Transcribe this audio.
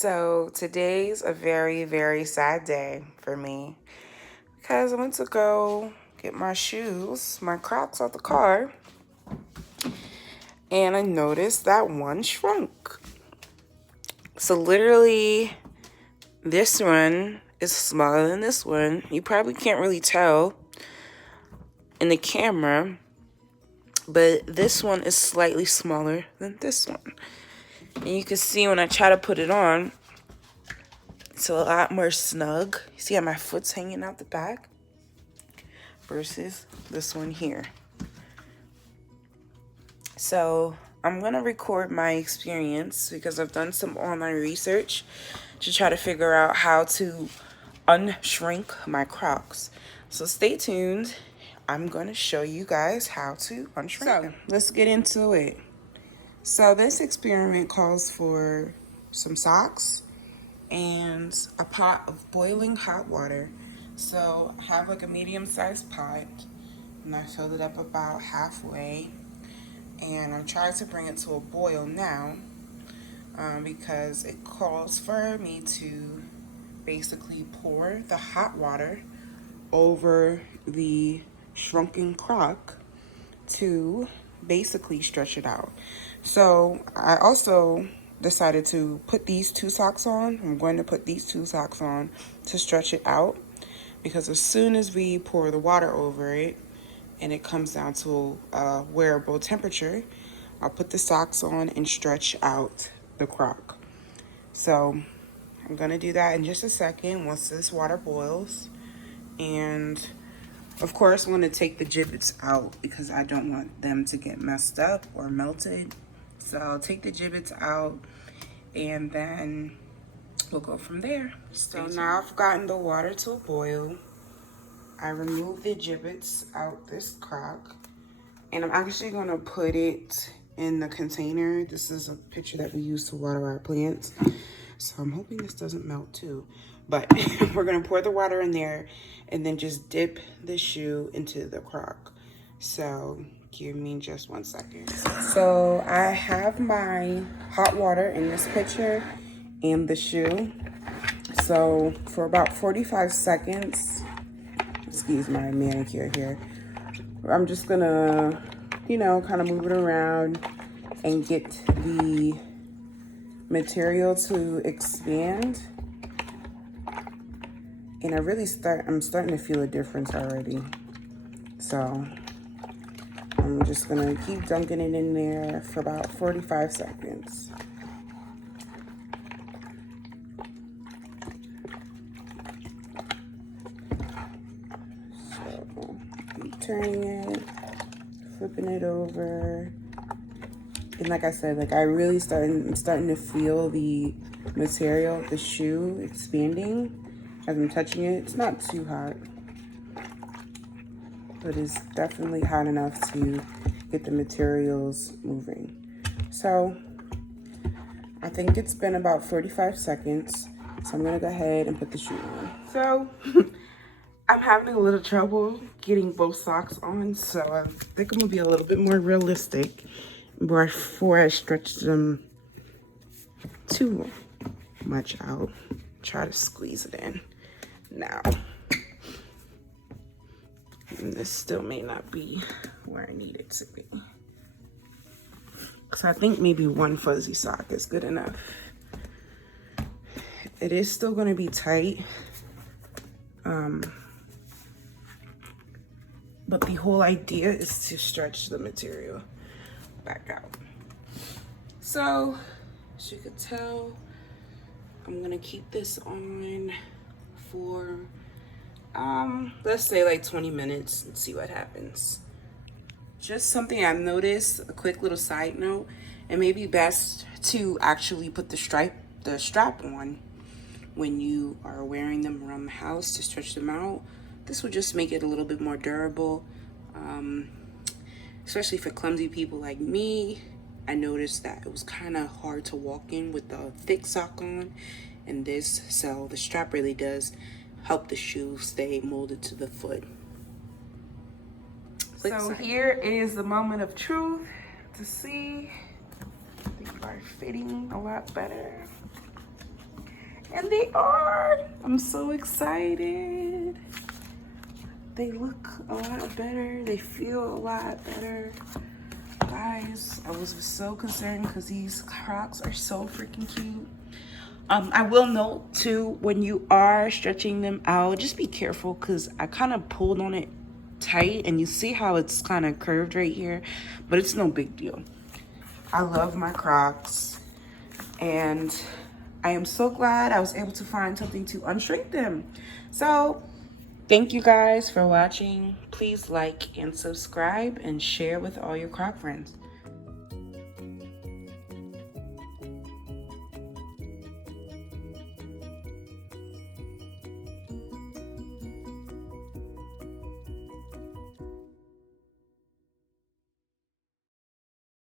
So today's a very, very sad day for me because I went to go get my shoes, my Crocs out the car, and I noticed that one shrunk. So literally this one is smaller than this one. You probably can't really tell in the camera, but this one is slightly smaller than this one. And you can see when I try to put it on, it's a lot more snug. You see how my foot's hanging out the back versus this one here. So I'm gonna record my experience because I've done some online research to try to figure out how to unshrink my Crocs. So stay tuned. I'm gonna show you guys how to unshrink them. Let's get into it. So this experiment calls for some socks and a pot of boiling hot water. So I have like a medium-sized pot and I filled it up about halfway, and I'm trying to bring it to a boil now because it calls for me to basically pour the hot water over the shrunken Croc to basically stretch it out. So I also decided to put these two socks on. I'm going to put these two socks on to stretch it out, because as soon as we pour the water over it and it comes down to a wearable temperature, I'll put the socks on and stretch out the Croc. So I'm gonna do that in just a second once this water boils. And of course I'm gonna take the giblets out because I don't want them to get messed up or melted. So I'll take the giblets out and then we'll go from there. So now I've gotten the water to a boil. I removed the giblets out this Croc, and I'm actually gonna put it in the container. This is a pitcher that we use to water our plants. So I'm hoping this doesn't melt too. But we're gonna pour the water in there and then just dip the shoe into the Croc. So give me just 1 second. So I have my hot water in this pitcher and the shoe. So for about 45 seconds, excuse my manicure here, I'm just gonna, kind of move it around and get the material to expand. And I'm starting to feel a difference already. So I'm just gonna keep dunking it in there for about 45 seconds. So keep turning it, flipping it over. And like I said, I'm starting to feel the material, the shoe expanding as I'm touching it. It's not too hot, but it's definitely hot enough to get the materials moving. So I think it's been about 45 seconds. So I'm gonna go ahead and put the shoe on. So I'm having a little trouble getting both socks on. So I think I'm gonna be a little bit more realistic before I stretch them too much out. Try to squeeze it in now. And this still may not be where I need it to be. Because I think maybe one fuzzy sock is good enough. It is still going to be tight. But the whole idea is to stretch the material back out. So, as you can tell, I'm going to keep this on for let's say like 20 minutes and see what happens. Just something I've noticed, a quick little side note, it may be best to actually put the strap on when you are wearing them around the house to stretch them out. This will just make it a little bit more durable, especially for clumsy people like me. I noticed that it was kind of hard to walk in with the thick sock on and this, so the strap really does help the shoe stay molded to the foot. So here is the moment of truth to see if they are fitting a lot better. And they are. I'm so excited. They look a lot better. They feel a lot better. Guys, I was so concerned because these Crocs are so freaking cute. I will note too, when you are stretching them out, just be careful because I kind of pulled on it tight and you see how it's kind of curved right here, but it's no big deal. I love my Crocs and I am so glad I was able to find something to unshrink them. So thank you guys for watching. Please like and subscribe and share with all your Croc friends.